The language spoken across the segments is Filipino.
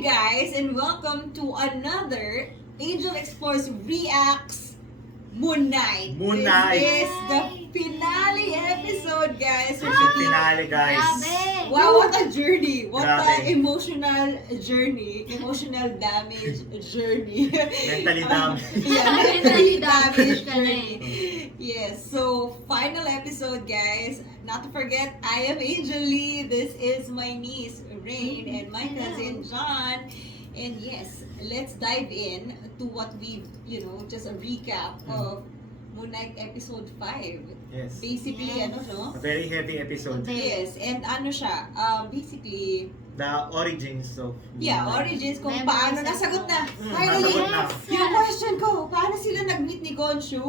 Hi guys, and welcome to another Angel Explores Reacts Moon Knight. Moon Knight. This is the finale episode, guys. Season finale, guys. Grabe! Wow, what a journey! What Grabe. a emotional journey, emotional damage journey. Mentally damaged. Yeah, Mentally damaged ka na journey. Yes, so final episode, guys. Not to forget, I am Angel Lee. This is my niece Rain and my cousin John. And yes, let's dive in to what we, just a recap of Moon Knight episode 5. Yes. Basically, Yes. no? A very heavy episode. Yes, and ano siya, basically, The origins of origins kung Memories paano of nasagot na. Mm, Finally, nasagot na. yung question ko, paano sila nag-meet ni Gonshu?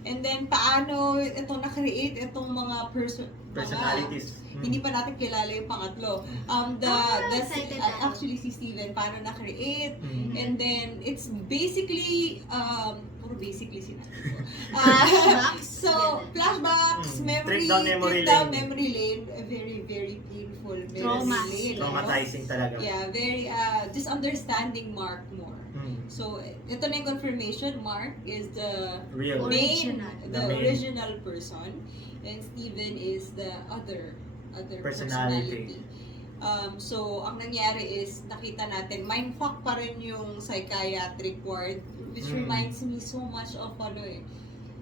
And then, paano ito na-create itong mga personalities. hindi pa natin kilala yung pangatlo. Excited tayo. Actually, si Steven, paano na-create? Mm. And then, it's basically, puro basically sinabi ko. Flashbacks. So, flashbacks, Trip down memory lane. memory lane. Very, very painful memory Traumas. lane. Traumatizing talaga. Yeah, very, just understanding Mark more. Mm. So, ito na yung confirmation. Mark is the Real. Original. the The main. original person, and Steven is the other Personality. personality. So, ang nangyari is, nakita natin, mindfuck pa rin yung psychiatric ward, which reminds me so much of,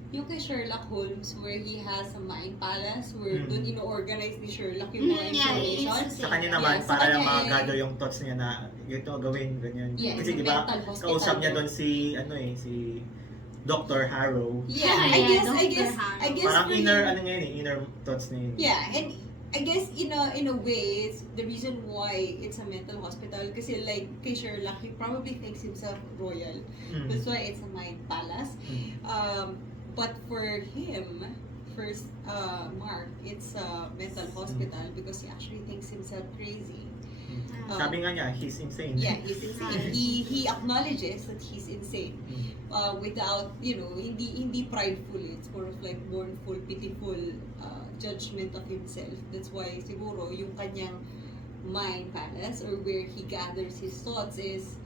yung kay Sherlock Holmes, where he has a mind palace, where doon ino-organize ni Sherlock yung mga information. Sa kanya naman, Yeah, sa para lang kanya gather yung thoughts niya na ito gawin, ganyan. Yeah, Kasi it's a di ba, mental hospital. kausap niya doon si Dr. Harrow. Yeah, Yeah, I guess, Dr. I guess, Parang for inner, him- inner thoughts niya yun. Yeah, and I guess in a way, it's the reason why it's a mental hospital kasi like kay Sherlock, he probably thinks himself royal. Mm. That's why it's a mind palace. Mm. But for him, first Mark, it's a mental hospital because he actually thinks himself crazy. Sabi nga niya, he's insane. Yeah, he's insane. He acknowledges that he's insane. Without, hindi prideful. It's more of like mournful, pitiful judgment of himself. That's why siguro yung kanyang mind palace or where he gathers his thoughts is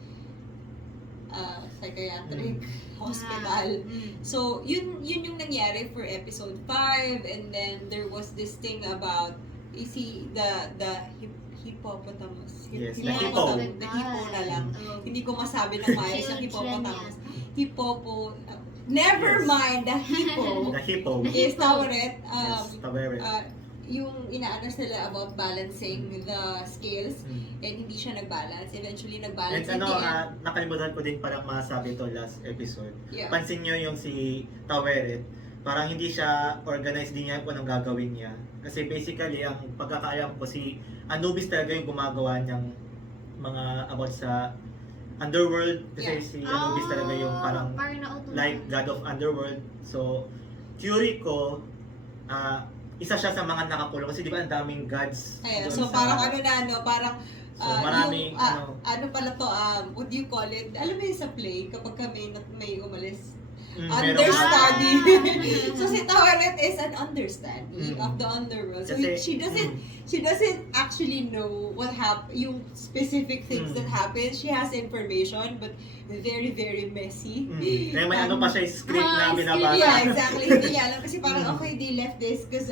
psychiatric hospital. So, yun yung nangyari for episode 5, and then there was this thing about the hippopotamus. Yes, the Hippopotamus. hippo. The hippo na lang. Oh. Hindi ko masabi ng maayos yung Children hippopotamus. yan. Never Yes. mind, the hippo The hippo. is Taweret. Yes, Taweret. Yung inaanas nila about balancing the scales, Mm. and hindi siya nag-balance. Eventually, And nag-balance. in the end. nakalimutan ko din palang masabi to last episode. Yeah. Pansin nyo yung si Taweret, parang hindi siya organized din niya kung anong gagawin niya. Kasi basically, ang pagkakaalam ko si Anubis talaga yung gumagawa niyang mga about sa underworld. Kasi Yeah. si Anubis talaga yung parang like God of underworld. So, theory ko, isa siya sa mga nakakulong. Kasi di ba ang daming gods Ayan, doon so sa- parang parang So, maraming, yung, ano pala to, what do you call it? Alam mo yung sa play, kapag may umalis, merong- understudy. Ah. So si Taweret is an understudy Mm. of the underworld. So Kasi- she doesn't actually know what yung specific things that happen. She has information, but very, very messy. Kaya may ano pa siya script na binabasa. Yeah, exactly. Hindi niya alam kasi parang okay, they left this because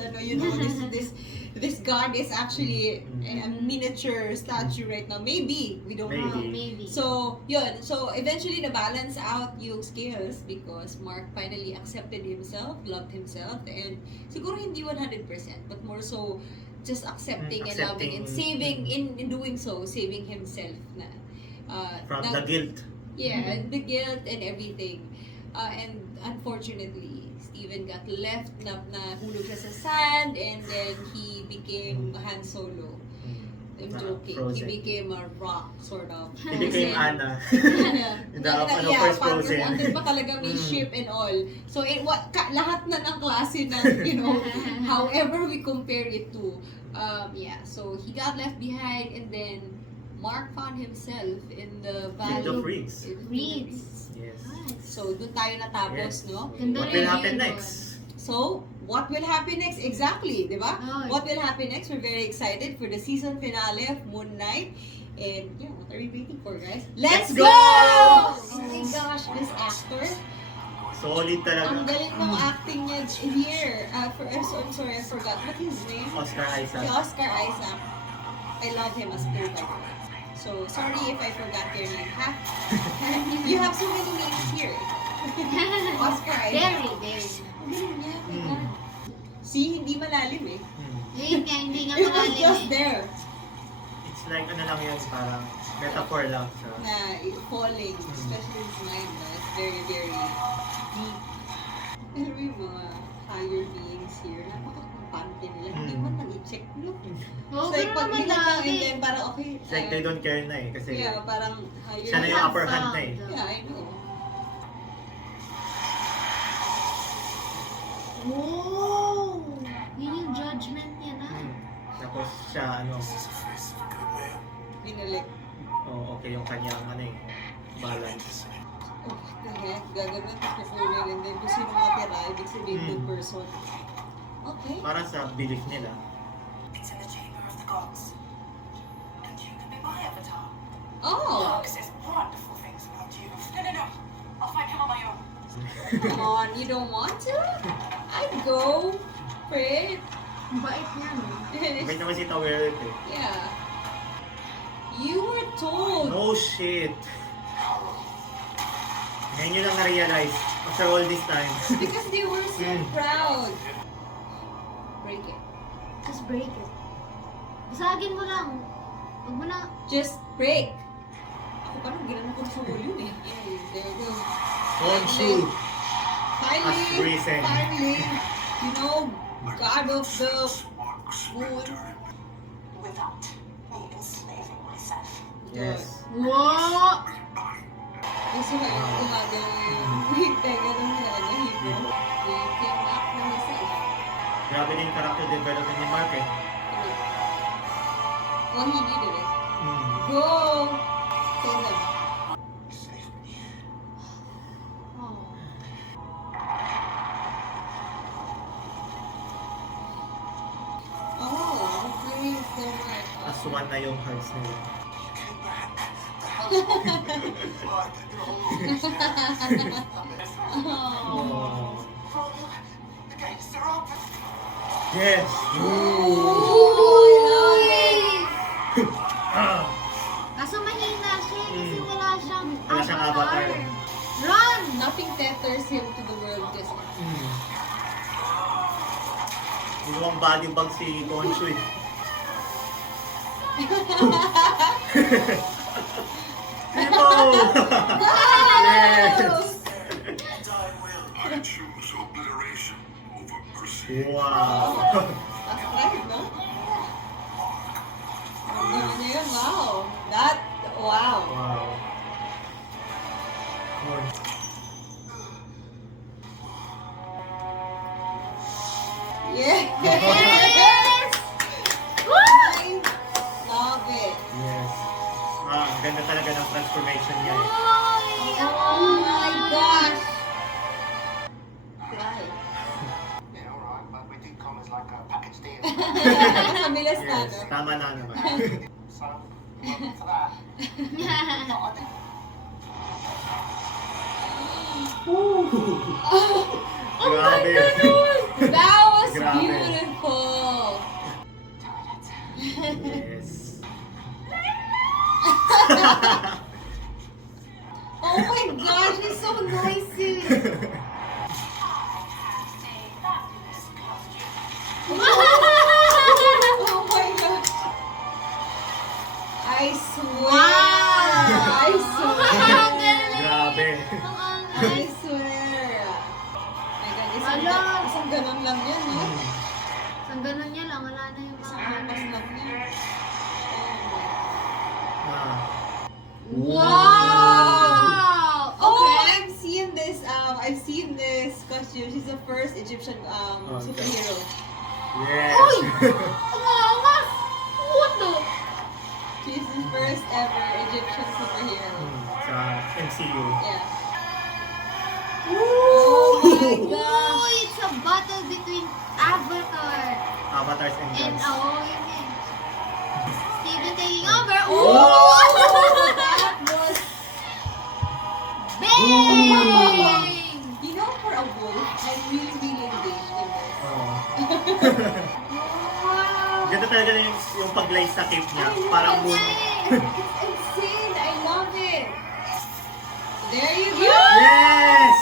this god is actually a miniature statue right now. Maybe we don't know. Maybe. So, yun. So, eventually, na-balance out yung scales because Mark finally accepted himself, loved himself, and siguro hindi 100%, but more so just accepting and loving and saving, in doing so, saving himself na. From the guilt. Yeah, the guilt and everything. And unfortunately, Steven got left, nahulog siya sa sand, and then he became Han Solo. I'm joking. He Frozen. became a rock, sort of. He became Anna. Yeah, The first parang Frozen. andun pa talaga may ship and all. So, lahat na ng klase ng, however we compare it to. So he got left behind, and then Mark found himself in the Guild valley. of Reeds. Reeds. Yes. So, doon tayo Yes. natapos, no? So, Ganda what rin will yun, happen Lord. next? So, what will happen next? Exactly, di ba? Oh. What will happen next? We're very excited for the season finale of Moon Knight. And yeah, what are we waiting for, guys? Let's go! go! Oh my gosh, this actor. Solid Ang talaga. galing ng acting niya here. I'm sorry, I forgot. What his name? Oscar Isaac. Si Oscar Isaac. I love him as Bill by the way. So, sorry if I forgot your name. Ha? You have so many names here. Oscar Isaac. Very. Ang galing niya, oh my God. See, hindi malalim eh. Yun nga, hindi nga It was malalim just eh. there It's like ano lang yun, parang metaphor lang sa... na falling, especially his mind. It's very, very deep. Pero yung mga higher beings here, napaka-kampante nila. Hindi man nag-i-check. Look. Oo, It's like pero pag naman nila and lagi. then parang okay. It's like they don't care na eh, kasi Yeah, parang higher. siya na yung upper hand na eh. Yeah, I know. Wow! Yun yung judgment niya na. Tapos siya, ano, Binalik. oh, okay yung kanyang, ano eh, balance. Oh, what the heck? Gagawin ko kukunin and then kung sino matira, ibig sabihin good person. Okay. Para sa belief nila. It's in the chamber of the gods. And you can be my avatar. Oh! Mark says wonderful things about you. No. I'll find him on my own. Come on, you don't want to? I'd go for it. Bait niya, no? Wait naman si Taweret eh. Yeah. You were told. No shit! Ngayon nyo lang na-realize after all this time. Because they were so proud. Break it. Just break it. Basagin mo lang. Huwag mo na. Just break. Ako parang ginano ko sa ulo yun eh. There you go. Honshu! Finally, risen. finally, you know, God of the moon. Without me enslaving myself. Yes. Wow! Gusto ko yung gumagano yung wait, teka nung Hebrew. He came back from himself. Grabe din yung character development ni Mark eh. Well, he needed it. Go! Send them. Oh. Oh, really so much. Aswan na yung hearts nila. Oh. The gates are open. Yes! Kaso mahina siya eh, kasi wala siyang Wala siyang avatar. Run! Nothing tethers him to the world just Ginawang body bag si Honshu eh. Tipo! Yes! I choose obliteration over mercy. Wow! That's right, no? Ano niya yun? Wow. That, wow. Wow. Yes! Woo! Love it. Yes. Ang ganda talaga ng transformation niya eh. Oh my gosh! Right. Yeah, alright, but we do come as like a package deal. Kamilas na, Yes, no? tama na naman. So, welcome for that. Grabe. That was Grabe. beautiful! Yes. Oh my gosh, he's so noisy! Oh my god! I swear! Wow! I swear! Grabe. I swear! My god, isang ganun lang yan, no? Isang ganun niya lang, wala na yung Isang mga lapas lang yan. Ah. Wow! Oh, Okay. I've seen this costume. She's the first Egyptian Okay. superhero. Yes. Uy! Tumawas! What the? She's the first ever Egyptian superhero. Sa MCU. Yeah. Oh my Oh, gosh! it's a battle between Avatar Avatars and and Gods. oh, yun eh. Steven taking over. Oh! You know, for a wolf, I'm really, really engaged in this. Oo. Wow! Ganda talaga yung pag-lay sa cape niya. I know, Parang moon. It's insane. I love it. There you go. Yes!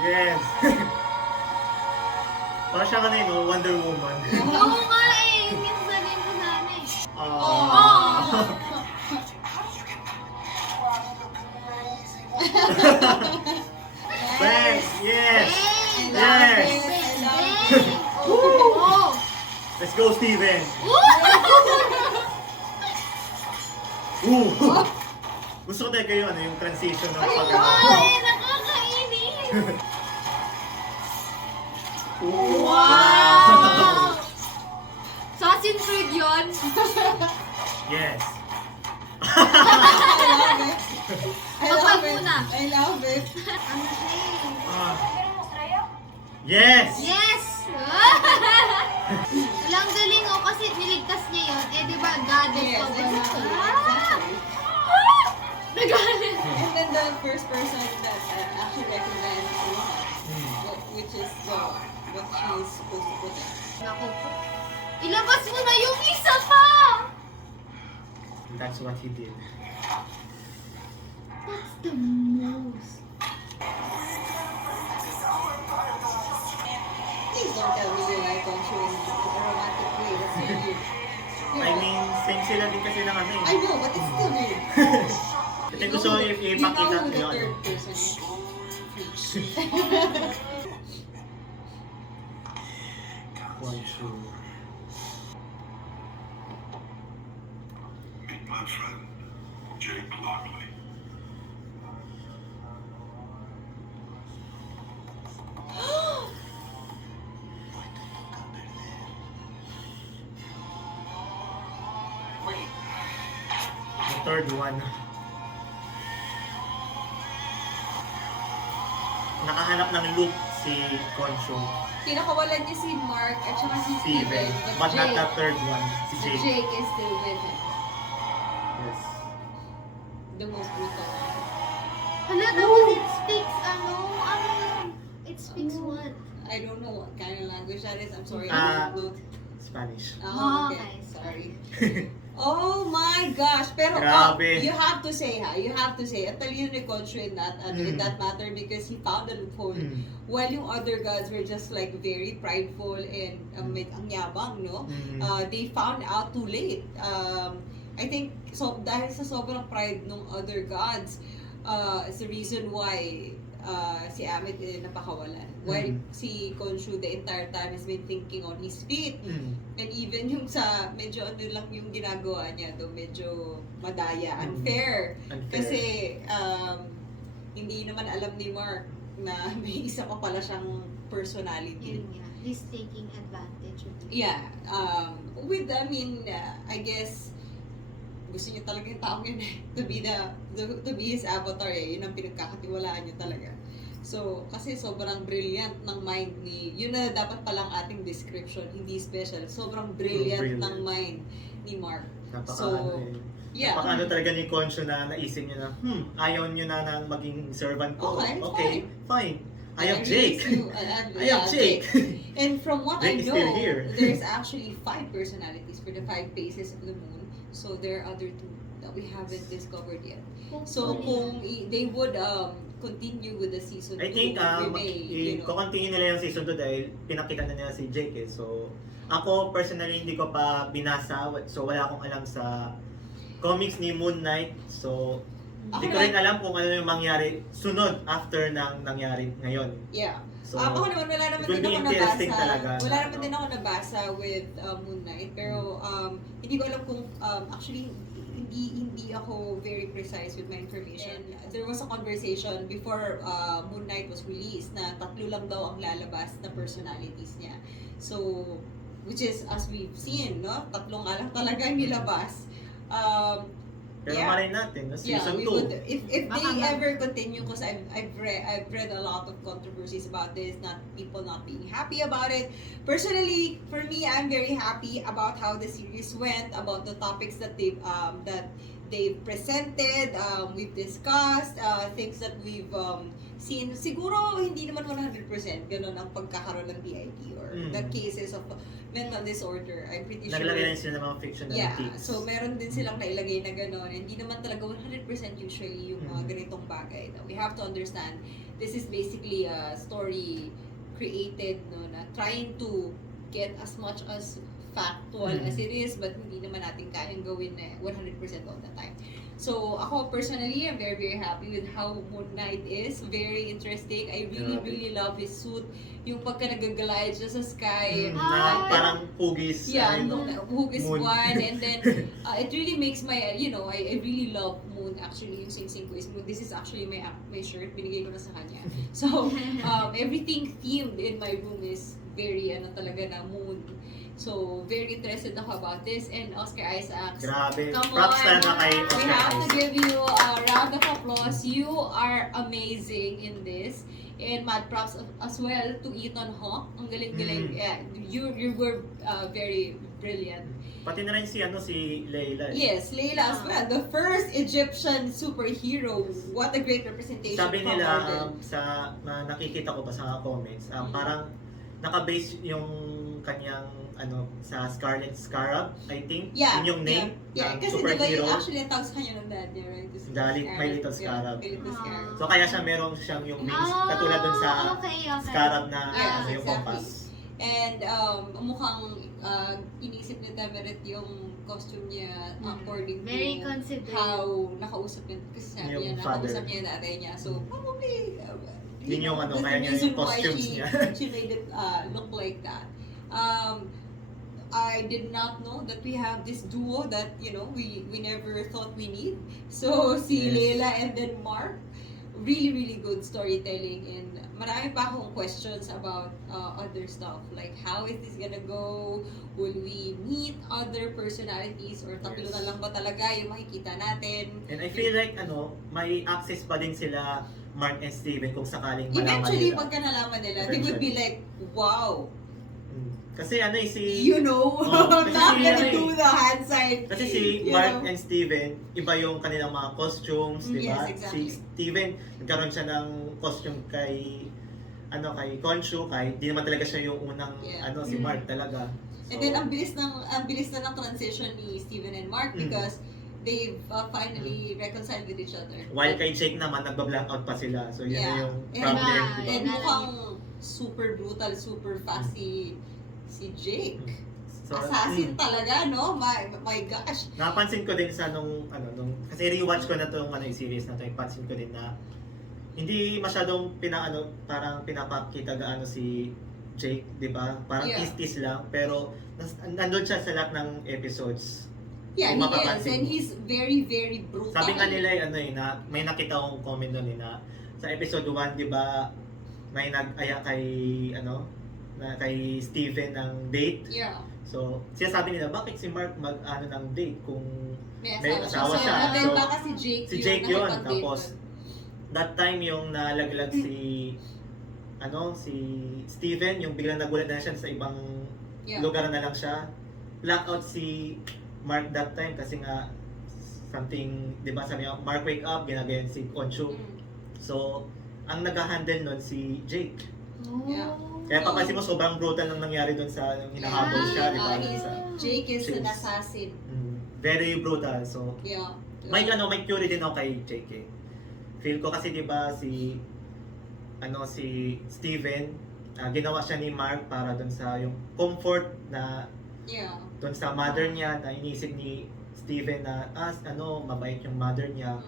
Yes! Parang siya kanina, no? Wonder Woman. Oo nga eh. Yun yung sabihin ko sana eh. Aww. How did you get that? Wow, you look amazing. Thanks! Yes! I love Yes! it. I love it. Oh! Let's go, Steven! Woo! Ooh! Gusto ko talaga yung, yung transition ng Ay, pag- Ay, nakakainis! Wow! Assassin's Creed yun? Yes! I love it. Muna. I love it. Ano siya eh? Ah. Yes! Yes! Alang galing oh, kasi niligtas niya yun. Eh, di ba, goddess Yes, pa ba? exactly. Ah! Exactly. Nagalit! And then the first person that actually recognized is Ron, Hmm. which is what she is supposed to protect. Naku po. Ilabas mo na yung isa pa! That's what he did. That's the most. Please don't tell me you're like controlling in a romantic way. That's so weird. I mean, same sila din kasi ng ano I eh. know, but it's still weird. Ito gusto ko ipakita You know who the nyo. third person is. One, two. Meet my friend, Jake Lockley. Wait, The third one. Nakahanap ng loop si Concho, Pinakawalan niya si Mark at saka si Steven, Steven. but not the third one, si But Jake. Jake is still with him. Yes. The most brutal one. Hala, tapos it speaks, ano yun? It speaks what? I don't know what kind of language that is. I'm sorry. Ah. I don't know. Spanish. Oh, okay. Okay. Sorry. Oh my gosh! Pero Grabe. you have to say you have to say, at talino ni Concho in that matter because he found a loophole. Mm. While yung other gods were just like very prideful and ang yabang, no? Mm. They found out too late. I think so dahil sa sobrang pride ng other gods, is the reason why si Amit napakawalan. While si Khonshu the entire time has been thinking on his feet. Mm. And even yung sa medyo ano lang yung ginagawa niya do medyo madaya, unfair. Unfair. Kasi hindi naman alam ni Mark na may isa pa pala siyang personality. Yun nga. He's taking advantage of it. Yeah. I guess gusto niya talaga yung taong yun eh, to be his avatar eh. Yun ang pinagkakatiwalaan niya talaga. So, kasi sobrang brilliant ng mind ni, yun na dapat palang ating description, hindi special. Sobrang brilliant Brilliant. ng mind ni Mark. Napaka So, ano eh. Yeah. Napaka ano talaga ni Concho na naisip niya na, ayaw niyo na maging servant ko. Okay, Fine. I have really Jake. feel- I have Jake. And from what Jake I is know, still here. there's actually 5 personalities for the 5 phases of the moon. So there are other 2 that we haven't discovered yet. So kung they would continue with the season 2, I think we may, you know, i-continue nila yung season 2 dahil pinakita na nila si Jake eh. So, ako personally hindi ko pa binasa. So, wala akong alam sa comics ni Moon Knight. So, hindi ko rin alam kung ano yung mangyari sunod after ng nangyari ngayon. yeah. So, Ako naman, wala naman it will din be ako interesting nabasa. talaga Wala na, naman din ako nabasa with Moon Knight. Pero hindi ko alam kung actually hindi ako very precise with my information. There was a conversation before Moon Knight was released na 3 lang daw ang lalabas na personalities niya. So, which is as we've seen, no? 3 nga lang talaga ang nilabas. Pero Yeah. malay natin, no? Yeah, Season we 2. would, if they Baka ever continue, because I've read a lot of controversies about this, people not being happy about it. Personally, for me, I'm very happy about how the series went, about the topics that they've presented, we've discussed, things that we've seen. Siguro, hindi naman 100% ganun ang pagkakaroon ng DID or the cases of mental disorder. I'm pretty sure. Naglagay lang sila ng mga fictionalities. Yeah, so meron din silang nailagay na gano'n. Hindi naman talaga 100% usually yung mga ganitong bagay. We have to understand, this is basically a story created, no, na trying to get as much as factual as it is, but hindi naman natin kayang gawin na 100% all the time. So, ako personally, I'm very, very happy with how Moon Knight is. Very interesting. I really, really love his suit. Yung pagka nagagalay siya sa sky. Na parang hugis. Yeah, ano, hugis Moon. one. And then, it really makes my, I really love Moon actually. Yung sing-sing ko is Moon. This is actually my shirt. Binigay ko na sa kanya. So, everything themed in my room is very, talaga na Moon. So, very interested ako about this. And Oscar Isaacs, Grabe. come Props on. talaga kay We Oscar have to Isaac. give you a round of applause. You are amazing in this. And mad props as well to Ethan Hawke. Ang galing-galing. Yeah, you were very brilliant. Pati na rin si Layla. Yes, Layla as well. The first Egyptian superhero. What a great representation Sabi from nila, Marvel. nakikita ko pa sa mga comments, parang nakabase yung kanyang sa Scarlet Scarab, I think. Yeah, Yun yung name yeah. ng Kasi diba superhero. yung actually ang tawag sa kanya ng dad niya, right? This is My Little Scarab. Yeah, My Little Scarab. So kaya meron siyang yung wings katulad dun sa okay. Scarab na Yes, yung exactly. compass. And mukhang inisip ni Tameret yung costume niya according Very to considerate. how nakausap niya. Kasi sabi Yung niya, father. nakausap niya yung tatay niya. So probably, Yun yung that's kaya the niya reason yung why costumes niya. she made it look like that. I did not know that we have this duo that, we never thought we need. So, si Yes. Layla and then Mark, really, really good storytelling. And marami pa akong questions about other stuff. Like, how is this gonna go? Will we meet other personalities? Or tatlo Yes. na lang ba talaga yung makikita natin? And I feel like may access pa din sila Mark and Steven kung sakaling malaman Eventually, nila. pagka nalaman nila, they would be like, wow, Kasi si not kasi gonna do the hand sign. Kasi si Mark and Steven, iba yung kanilang mga costumes, di ba? Yes, exactly. Si Steven, nagkaroon siya ng costume kay Khonshu, di naman talaga siya yung unang si Mark talaga. So, And then ang bilis na ng transition ni Steven and Mark because they've finally reconciled with each other. while kay Jake naman, nagba-blackout pa sila. So yun na yung And, problem, Yeah, di ba? and mukhang super brutal, super fast si Jake. So, Assassin talaga, no? My gosh. napansin ko din sa nung kasi rewatch ko na tong yung series na to, napansin ko din na hindi masyadong parang pinapakita gaano si Jake, 'di ba? Parang Yeah. tis-tis lang, pero nandun siya sa lahat ng episodes. Yeah, Kung he is. mapapansin And mo. he's very, very brutal. Sabi nga nila na may nakita akong comment doon na sa episode 1, 'di ba, may nag-aya kay Steven ng date. Yeah. So, sabi nila, bakit si Mark ng date kung May May asawa asawa siya. And then So, baka si Jake si Jake yun. nakipag-date Tapos, doon. that time yung nalaglag si Steven, yung biglang nagulat na siya sa ibang Yeah. lugar na lang siya. Blackout si Mark that time kasi nga something, di ba sabi niya, Mark wake up, ginagayan si Khonshu. So, ang nag-handle nun si Jake. Yeah. Kaya papansin mo, sobrang brutal nang nangyari dun sa hinahabol siya, di ba? Jake is Chase. an assassin. Very brutal. So, Yeah. may theory din ako kay Jake eh. Feel ko kasi 'di ba si Steven, ginawa siya ni Mark para doon sa yung comfort na Yeah. doon sa mother niya, na inisip ni Steven na mabait yung mother niya.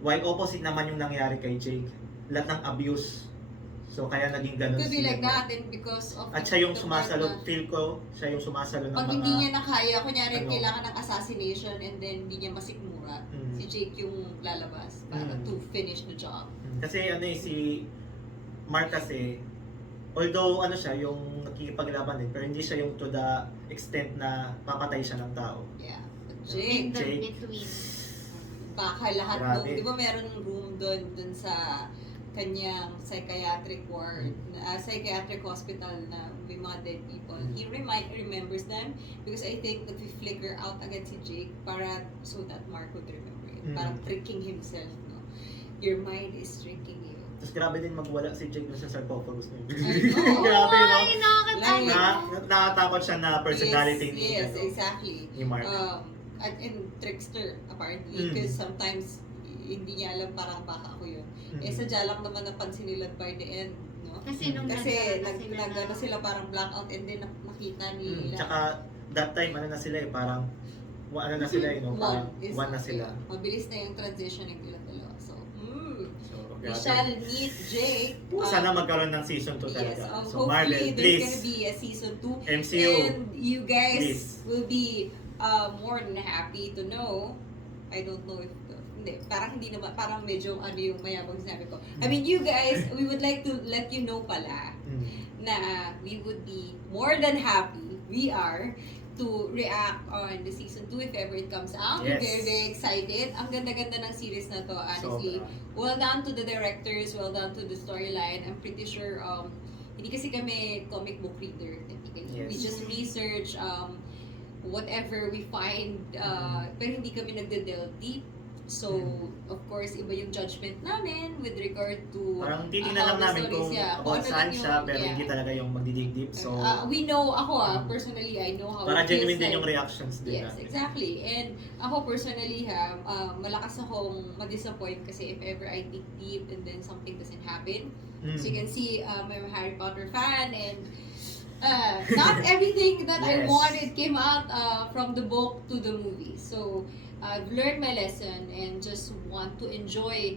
While opposite naman yung nangyari kay Jake. Lahat ng abuse. So kaya naging ganun Could be si like that and because of At siya yung the sumasalo, part na feel ko, siya yung sumasalo ng pag mga hindi niya nakaya, kunyari ano. kailangan ng assassination and then hindi niya masikmura, si Jake yung lalabas para to finish the job. Kasi si Mark kasi, although siya yung nakikipaglaban din, pero hindi siya yung to the extent na papatay siya ng tao. Yeah. But In Jake, the Jake. between. baka lahat Grabe. di ba meron room dun sa kanyang psychiatric ward, psychiatric hospital na may mga dead people. He remembers them because I think nag-flicker out agad si Jake para so that Mark would remember parang tricking himself, no? Your mind is tricking you. Tapos grabe din magwala si Jake dun sa sarcophagus niya. I know. Grabe, no? Ay, nakakatakot. Nakatakot siya na personality Yes, exactly. ni Mark. And trickster, apparently. Because sometimes, hindi niya alam parang baka ako yun. Sadya lang naman napansin nila by the end, no? Kasi nung Kasi nagano sila parang blackout and then nakita nila. Tsaka that time, ano na sila parang ano na sila parang one na sila. Mabilis na yung transition ng nila dalawa. So, So, we grabe. shall meet Jake. Sana magkaroon ng season 2 Yes, talaga. So hopefully Marvel, there's please. gonna be a season 2. MCU. And you guys Please. will be more than happy to know. I don't know if parang hindi naman, parang medyo ano yung mayabang sinabi ko. I mean, you guys, we would like to let you know pala na we would be more than happy, we are, to react on the season 2 if ever it comes out. We're Yes. very, very excited. Ang ganda-ganda ng series na to, honestly. Sobra. Well done to the directors, well done to the storyline. I'm pretty sure, hindi kasi kami comic book reader. Yes. We just research whatever we find, pero hindi kami nagde-delve deep. So, of course, iba yung judgment namin with regard to Parang how titingnan lang the namin stories, kung kung about ano saan lang siya, pero yeah. hindi talaga yung magdidig deep. So, we know, ako personally, I know how para it feels genuine din like. yung reactions din Yes, natin. exactly. And ako personally malakas akong ma-disappoint kasi if ever I dig deep and then something doesn't happen. So you can see, I'm a Harry Potter fan and not everything that I Yes. wanted came out from the book to the movie. So I've learned my lesson and just want to enjoy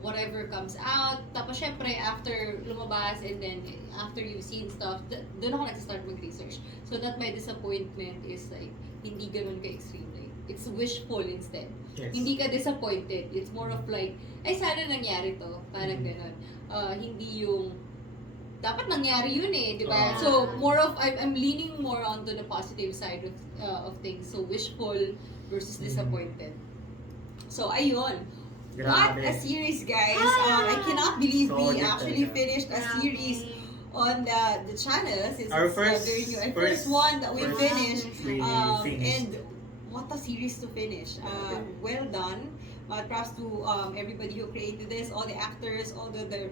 whatever comes out. Tapos syempre, after lumabas and then after you've seen stuff, doon ako nag-start mag-research. So that my disappointment is like, hindi ganun ka-extreme. Like, it's wishful instead. Yes. Hindi ka disappointed. It's more of like, ay sana nangyari to. Parang ganun. Hindi yung, dapat nangyari yun eh, di ba? So, more of, I'm leaning more onto the positive side of things. So, wishful versus disappointed. So, ayun. What Grabe. a series, guys. I cannot believe we Solid actually talaga. finished a series on the channel since Our it's first- very new. And first- first one that we first- finished. We finished. And what a series to finish. Well done. Props to everybody who created this, all the actors, all the The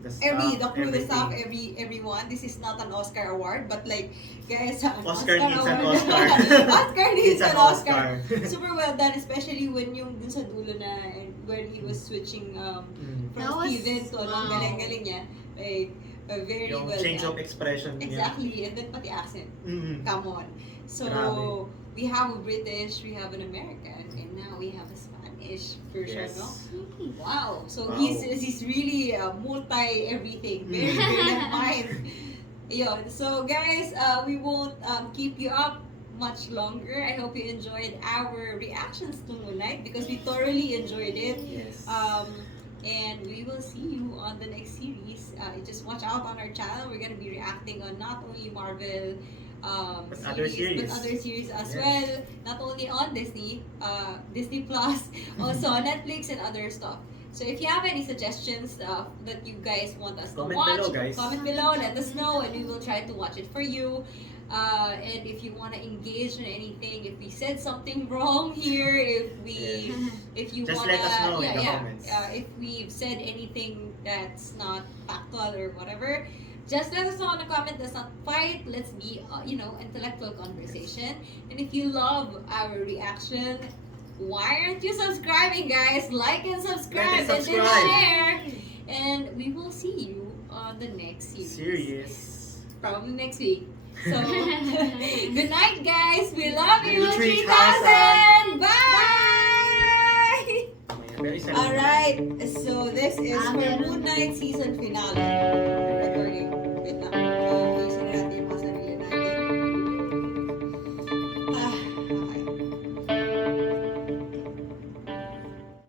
the crew, the staff, everything. everyone. This is not an Oscar award, but like, guys, Oscar needs an award. Oscar. Oscar needs an Oscar. Oscar. Super well done, especially when yung dun sa dulo na, when he was switching from That was- Steven to wow. galing-galing niya. Like, very Yung well change done. of expression niya. Exactly, and then pati accent. Come on. So, Grabe. we have a British, we have an American, and now we have a Spanish version, Yes. no? Wow. So, Wow. he's really multi-everything. Very brilliant mind. Ayun. So, guys, we won't keep you up much longer. I hope you enjoyed our reactions to Moonlight because we thoroughly enjoyed it. Yes. And we will see you on the next series. Just watch out on our channel. We're gonna be reacting on not only Marvel But other series. but other series as Yes. well. Not only on Disney, Disney Plus, also on Netflix and other stuff. So if you have any suggestions that you guys want us Comment to watch, below, guys. comment below. Let us know, and we will try to watch it for you. And if you want to engage in anything, if we said something wrong here, if you Just wanna, let us know in the comments. if we've said anything that's not factual or whatever, just let us know in the comment. Let's not fight. Let's be, intellectual conversation. And if you love our reaction, why aren't you subscribing, guys? Like and subscribe, Like and and then subscribe. share. And we will see you on the next series. Serious. Probably next week. So, good night, guys. We love you. 3,000. 3,000. Bye. Very sad. All right. So this is for Meron. Moon Knight season finale.